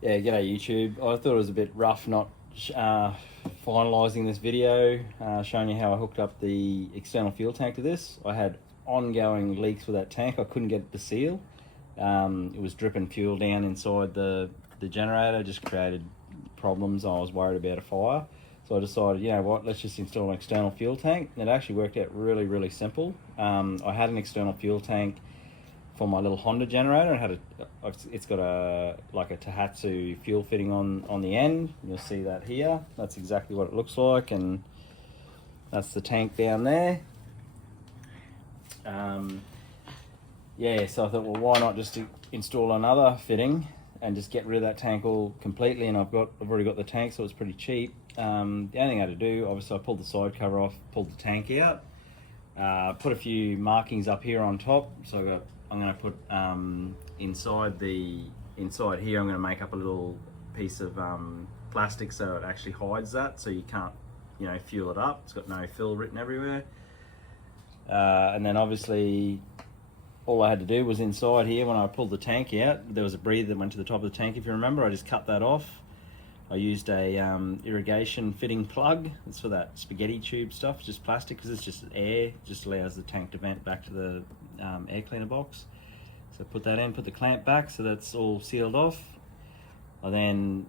Yeah, g'day YouTube. I thought it was a bit rough not finalising this video, showing you how I hooked up the external fuel tank to this. I had ongoing leaks with that tank. I couldn't get it to seal. It was dripping fuel down inside the generator, just created problems. I was worried about a fire. So I decided, you know what, let's just install an external fuel tank. And it actually worked out really, really simple. I had an external fuel tank for my little Honda generator. It's got a Tohatsu fuel fitting on the end. You'll see that here. That's exactly what it looks like, and that's the tank down there. Yeah, so I thought, well, why not just install another fitting and just get rid of that tank all completely. And I've already got the tank, so it's pretty cheap. The only thing I had to do, obviously, I pulled the side cover off, pulled the tank out, put a few markings up here on top. So I'm going to put inside here, I'm going to make up a little piece of plastic so it actually hides that, so you can't, fuel it up. It's got no fill written everywhere. And then obviously all I had to do was inside here, when I pulled the tank out, there was a breather that went to the top of the tank, if you remember. I just cut that off. I used a irrigation fitting plug. It's for that spaghetti tube stuff, just plastic, because it's just air, just allows the tank to vent back to the air cleaner box. So put that in, put the clamp back, so that's all sealed off. I then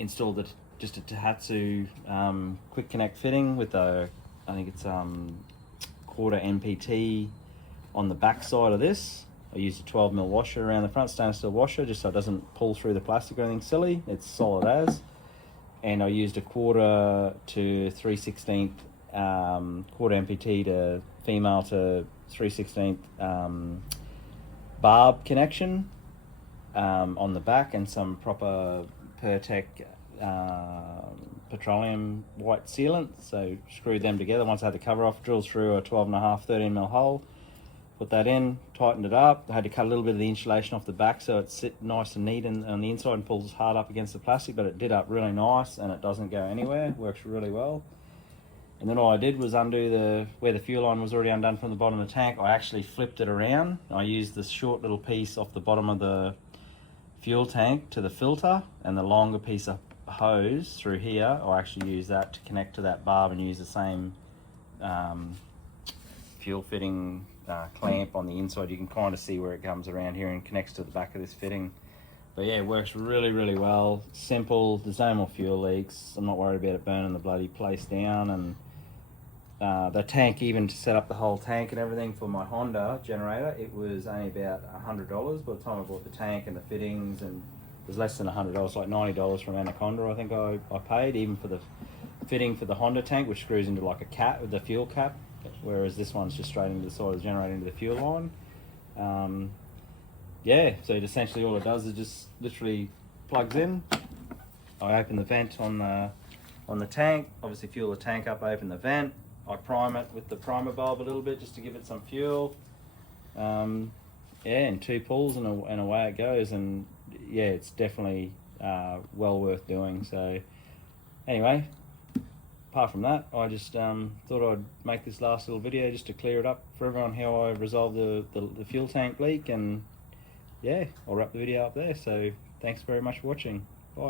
installed just a Tohatsu quick connect fitting with I think it's quarter NPT on the back side of this. I used a 12mm washer around the front, stainless steel washer, just so it doesn't pull through the plastic or anything silly. It's solid as. And I used a quarter to 3/16 quarter NPT to female to 3/16 barb connection on the back, and some proper Pertec petroleum white sealant. So screwed them together. Once I had the cover off, drilled through a 12.5 13mm hole, put that in, tightened it up. I had to cut a little bit of the insulation off the back so it sit nice and neat on the inside and pulls hard up against the plastic, but it did up really nice and it doesn't go anywhere. Works really well. And then all I did was undo where the fuel line was already undone from the bottom of the tank. I actually flipped it around. I used this short little piece off the bottom of the fuel tank to the filter, and the longer piece of hose through here, I actually use that to connect to that barb and use the same fuel fitting clamp on the inside. You can kind of see where it comes around here and connects to the back of this fitting. But yeah, it works really, really well. Simple, there's no more fuel leaks. I'm not worried about it burning the bloody place down. And the tank, even to set up the whole tank and everything for my Honda generator, it was only about $100 by the time I bought the tank and the fittings, and it was less than $100, like $90 from Anaconda I think I paid, even for the fitting for the Honda tank, which screws into like a cap with the fuel cap, whereas this one's just straight into the side of the generator into the fuel line. Yeah, so essentially all it does is just literally plugs in. I open the vent on the tank, obviously fuel the tank up, open the vent. I prime it with the primer bulb a little bit just to give it some fuel. Yeah, and 2 pulls and away it goes. And yeah, it's definitely well worth doing. So anyway, apart from that, I just thought I'd make this last little video just to clear it up for everyone how I resolved the fuel tank leak. And yeah, I'll wrap the video up there. So thanks very much for watching.